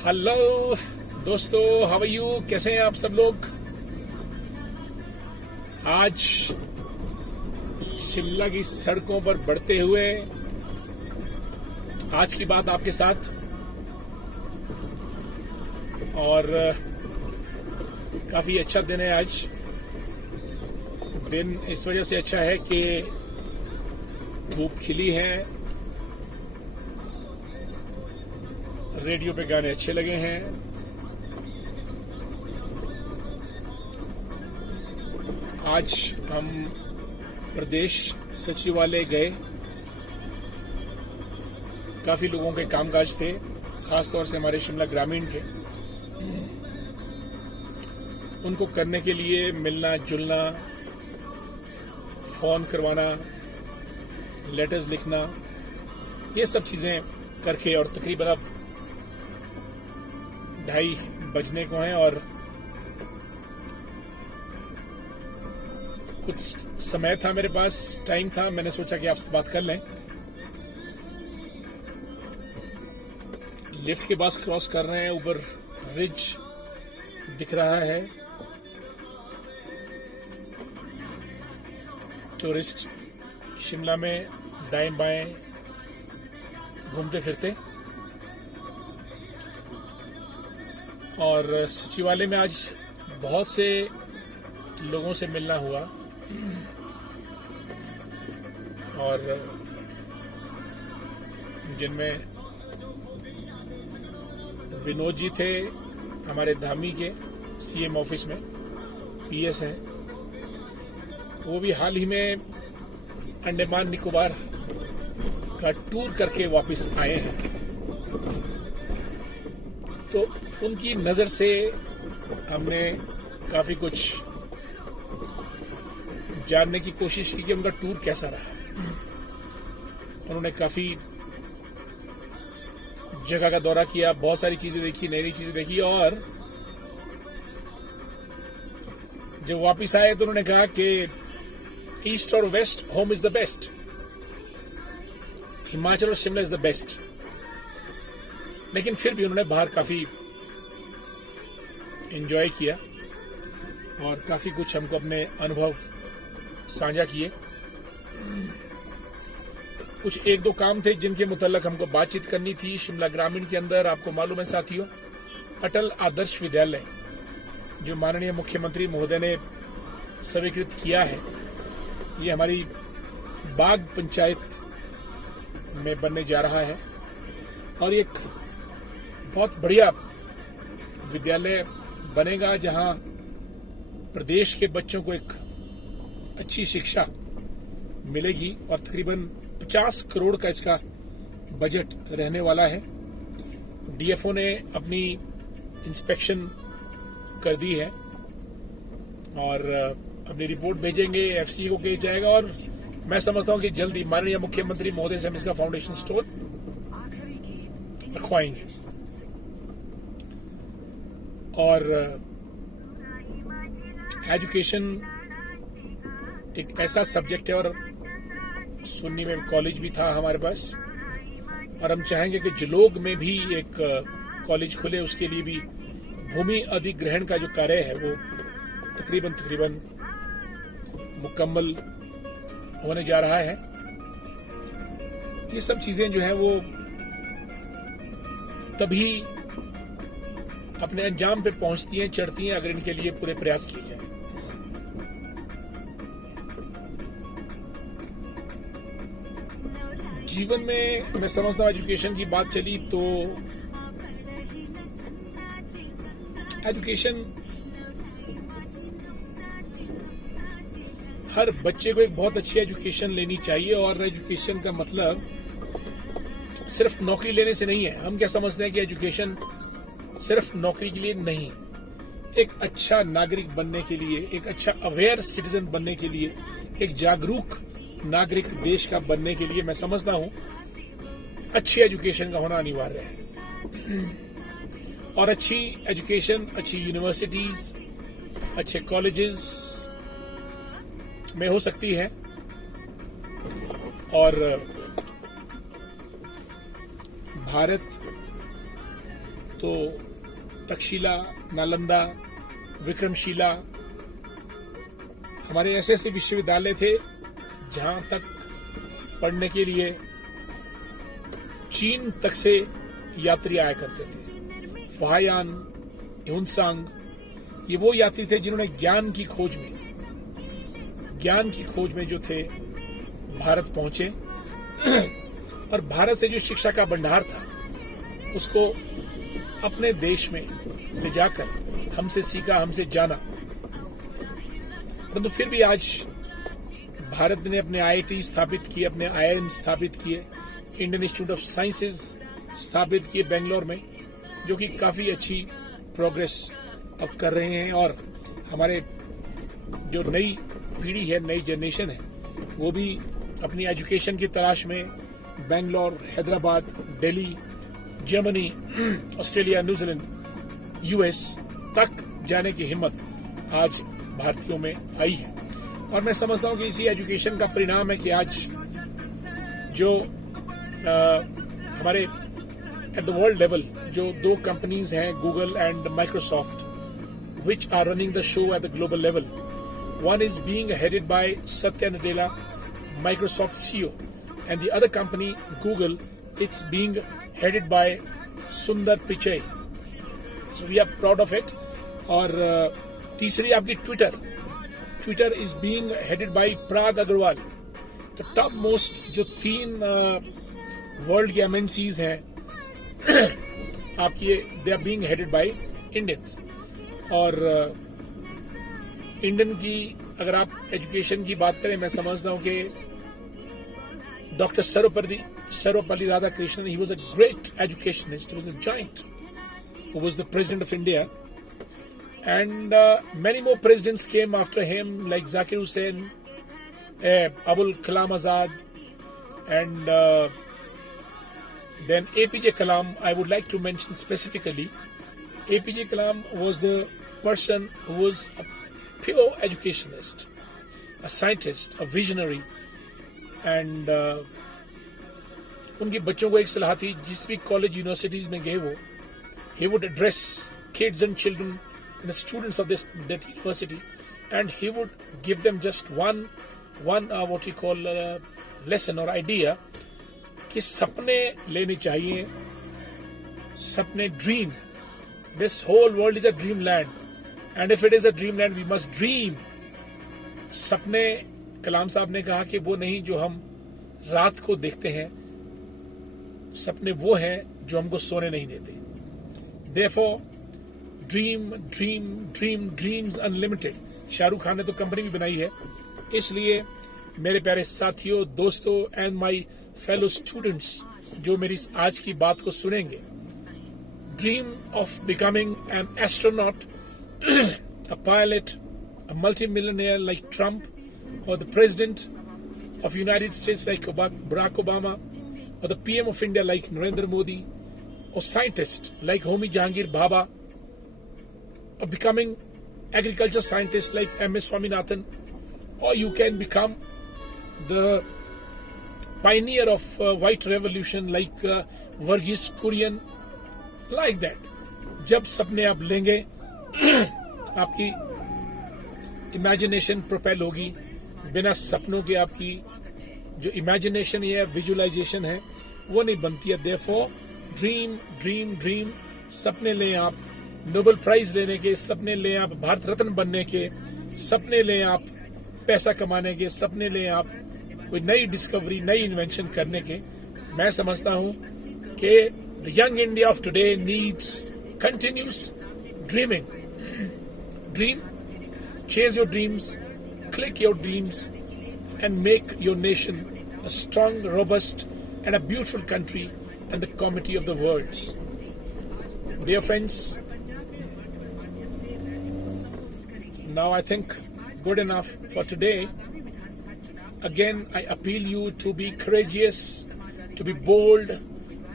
Hello दोस्तों, how are you? कैसे हैं आप सब लोग? आज शिमला की सड़कों पर बढ़ते हुए आज की बात आपके साथ, और काफी अच्छा दिन है आज। दिन इस वजह से अच्छा है कि धूप खिली है, रेडियो पे गाने अच्छे लगे हैं, आज हम प्रदेश सचिवालय गए। काफी लोगों के कामकाज थे, खासतौर से हमारे शिमला ग्रामीण के। उनको करने के लिए मिलना जुलना, फोन करवाना, लेटर्स लिखना, ये सब चीजें करके, और तकरीबन अब 2:30 बजने को हैं और कुछ समय था, मेरे पास टाइम था। मैंने सोचा कि आपसे बात कर लें। लिफ्ट के पास क्रॉस कर रहे हैं, ऊपर रिज दिख रहा है। टूरिस्ट शिमला में दाएं बाएं घूमते फिरते, और सचिवालय में आज बहुत से लोगों से मिलना हुआ, और जिनमें विनोद जी थे, हमारे धामी के सीएम ऑफिस में पीएस हैं। वो भी हाल ही में अंडमान निकोबार का टूर करके वापस आए हैं, तो उनकी नजर से हमने काफी कुछ जानने की कोशिश की कि उनका टूर कैसा रहा। उन्होंने काफी जगह का दौरा किया, बहुत सारी चीजें देखी, नई नई चीजें देखी, और जब वापस आए तो उन्होंने कहा कि ईस्ट और west, home is the best. Himachal और शिमला इज द बेस्ट। लेकिन फिर भी उन्होंने बाहर काफी एंजॉय किया और काफी कुछ हमको अपने अनुभव साझा किए। कुछ एक दो काम थे जिनके मुतल्लक हमको बातचीत करनी थी। शिमला ग्रामीण के अंदर, आपको मालूम है साथियों, अटल आदर्श विद्यालय जो माननीय मुख्यमंत्री महोदय ने स्वीकृत किया है, ये हमारी बाग पंचायत में बनने जा रहा है, और एक बहुत बढ़िया विद्यालय बनेगा जहां प्रदेश के बच्चों को एक अच्छी शिक्षा मिलेगी, और तकरीबन 50 करोड़ का इसका बजट रहने वाला है। डीएफओ ने अपनी इंस्पेक्शन कर दी है और अपनी रिपोर्ट भेजेंगे, एफसी को भेज जाएगा, और मैं समझता हूं कि जल्दी माननीय मुख्यमंत्री महोदय से हम इसका फाउंडेशन स्टोन रखवाएंगे। और एजुकेशन एक ऐसा सब्जेक्ट है, और सुन्नी में कॉलेज भी था हमारे पास, और हम चाहेंगे कि जलोग में भी एक कॉलेज खुले। उसके लिए भी भूमि अधिग्रहण का जो कार्य है वो तकरीबन मुकम्मल होने जा रहा है। ये सब चीजें जो है वो तभी अपने अंजाम पे पहुंचती हैं, चढ़ती हैं, अगर इनके लिए पूरे प्रयास किए जाए। जीवन में मैं समझता हूं, एजुकेशन की बात चली तो एजुकेशन हर बच्चे को एक बहुत अच्छी एजुकेशन लेनी चाहिए, और एजुकेशन का मतलब सिर्फ नौकरी लेने से नहीं है। हम क्या समझते हैं कि एजुकेशन सिर्फ नौकरी के लिए नहीं, एक अच्छा नागरिक बनने के लिए, एक अच्छा अवेयर सिटीजन बनने के लिए, एक जागरूक नागरिक देश का बनने के लिए मैं समझता हूं अच्छी एजुकेशन का होना अनिवार्य है। और अच्छी एजुकेशन, अच्छी यूनिवर्सिटीज, अच्छे कॉलेजेस में हो सकती है, और भारत तो तक्षशिला, नालंदा, विक्रमशिला हमारे ऐसे विश्वविद्यालय थे जहां तक पढ़ने के लिए चीन तक से यात्री आया करते थे। फायान, ह्यूनसांग, ये वो यात्री थे जिन्होंने ज्ञान की खोज में जो थे भारत पहुंचे और भारत से जो शिक्षा का भंडार था उसको अपने देश में ले जाकर हमसे सीखा, हमसे जाना। परंतु फिर भी आज भारत ने अपने IIT स्थापित किए, अपने IIM स्थापित किए, इंडियन इंस्टीट्यूट ऑफ साइंसेज स्थापित किए बेंगलोर में, जो कि काफी अच्छी प्रोग्रेस अब कर रहे हैं। और हमारे जो नई पीढ़ी है, नई जनरेशन है, वो भी अपनी एजुकेशन की तलाश में Bangalore, Hyderabad, Delhi, Germany, Australia, New Zealand, US तक जाने की हिम्मत आज भारतीयों में आई है। और मैं समझता हूं कि इसी एजुकेशन का परिणाम है कि आज जो हमारे एट द वर्ल्ड लेवल जो दो कंपनीज हैं, Google and Microsoft, which are running the show at the global level. One is being headed by Satya Nadella, Microsoft CEO, and the other company, Google, it's being headed by Sundar Pichai. So we are proud of it. और तीसरी आपकी Twitter is being headed by Parag Agrawal. तो top most जो 3 world के MNCs हैं आपकी, they are being headed by Indians. और Indian की अगर आप एजुकेशन की बात करें, मैं समझता हूं कि doctor Sarvepalli Radhakrishnan, he was a great educationist, he was a giant who was the president of India, and many more presidents came after him like Zakir Hussain, Abul Kalam Azad, and then APJ Kalam. I would like to mention specifically, APJ Kalam was the person who was a pure educationist, a scientist, a visionary, and उनके बच्चों को एक सलाह थी, जिस भी college universities में गए वो, he would address kids and children and the students of that university, and he would give them just one what you call lesson or idea कि सपने लेने चाहिए, सपने, dream. This whole world is a dreamland, and if it is a dreamland, we must dream. सपने, कलाम साहब ने कहा कि वो नहीं जो हम रात को देखते हैं, सपने वो हैं जो हमको सोने नहीं देते। Therefore, dreams unlimited. Shahrukh Khan ने तो कंपनी भी बनाई है। इसलिए मेरे प्यारे साथियों, दोस्तों एंड माय फेलो स्टूडेंट्स जो मेरी आज की बात को सुनेंगे, dream of becoming an astronaut, a pilot, a multi-millionaire like Trump, or the president of United States like Barack Obama, or the PM of India like Narendra Modi, or scientist like Homi Jahangir Bhabha, or becoming agriculture scientist like M.S. Swaminathan, or you can become the pioneer of white revolution like Varghese Kurian, like that. जब सपने आप लेंगे आपकी imagination propel होगी। बिना सपनों के आपकी जो इमेजिनेशन है, विजुअलाइजेशन है, वो नहीं बनती है। Therefore, ड्रीम, सपने लें आप, नोबेल प्राइज लेने के सपने लें आप, भारत रत्न बनने के सपने लें आप, पैसा कमाने के सपने लें आप, कोई नई डिस्कवरी, नई इन्वेंशन करने के। मैं समझता हूं कि the young India of today needs continuous dreaming. Dream, chase your dreams, click your dreams, and make your nation a strong, robust, and a beautiful country and the comity of the world. Dear friends, now I think good enough for today. Again, I appeal you to be courageous, to be bold,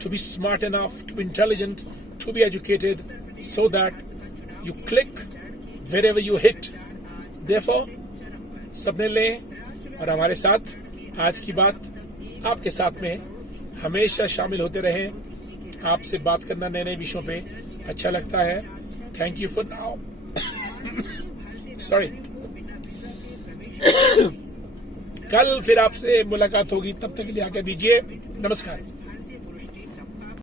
to be smart enough, to be intelligent, to be educated, so that you click wherever you hit. Therefore, सपने लें और हमारे साथ आज की बात आपके साथ में हमेशा शामिल होते रहें। आपसे बात करना नए नए विषयों पे अच्छा लगता है। Thank you for now. Sorry. कल फिर आपसे मुलाकात होगी, तब तक के लिए आज्ञा दीजिए। नमस्कार।